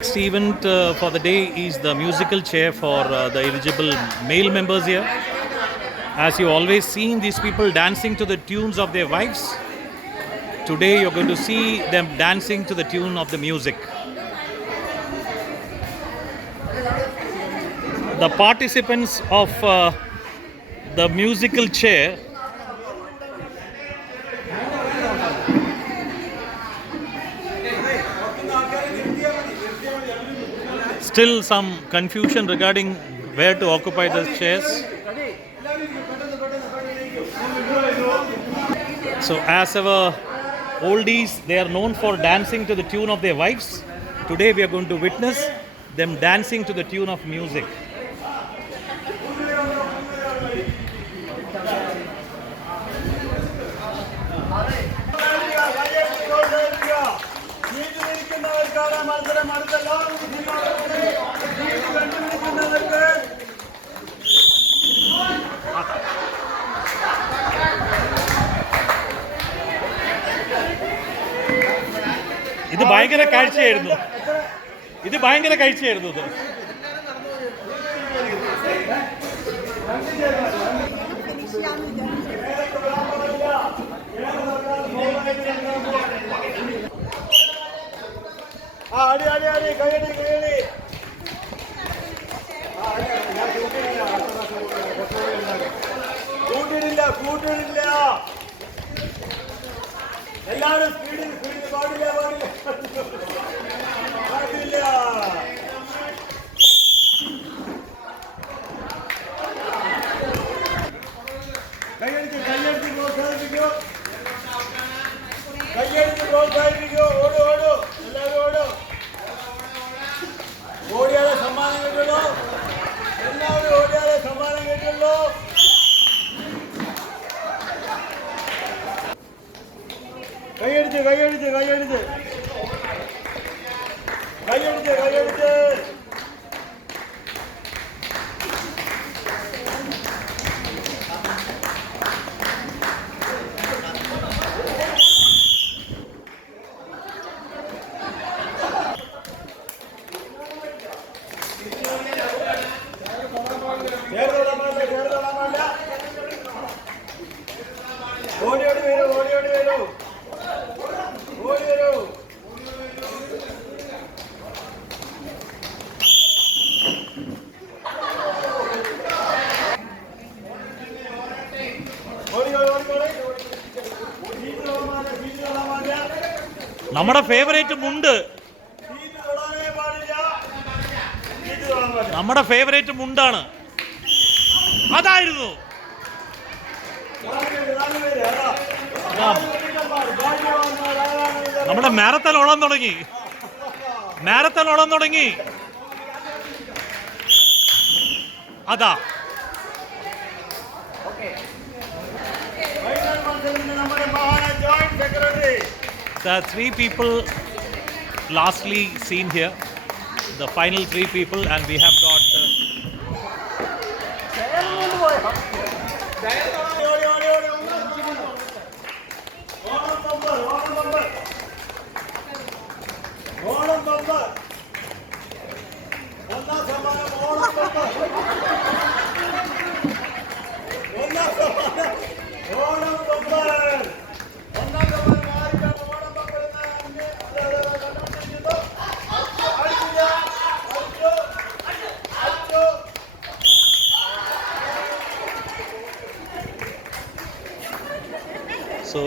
Next event for the day is the musical chair for the eligible male members here. As you always seen these people dancing to the tunes of their wives, today you're going to see them dancing to the tune of the music. The participants of the musical chair still some confusion regarding where to occupy the chairs. So as our oldies, they are known for dancing to the tune of their wives. Today we are going to witness them dancing to the tune of music. ഇത് ഭയങ്കര കാഴ്ചയായിരുന്നു. കൂട്ടിടില്ല എല്ലാവരും സ്പീഡിൽ പാടില്ല കയ്യടിച്ച് പ്രോത്സാഹിപ്പിക്കോ. ഓടു എല്ലാവരും ഓടിയാലേ സമ്മാനം കിട്ടുള്ളൂ. എല്ലാവരും ഓടിയാലേ സമ്മാനം കിട്ടുള്ളൂ. കയ്യടിച്ച് ഓടി വരൂ. നമ്മുടെ ഫേവറേറ്റ് മുണ്ടാണ്. അതായിരുന്നു നമ്മുടെ മാരത്തൺ ഓടാൻ തുടങ്ങി. അതാ the three people lastly seen here, the final three people, and we have got so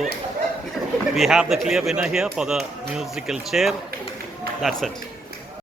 we have the clear winner here for the musical chair. That's it.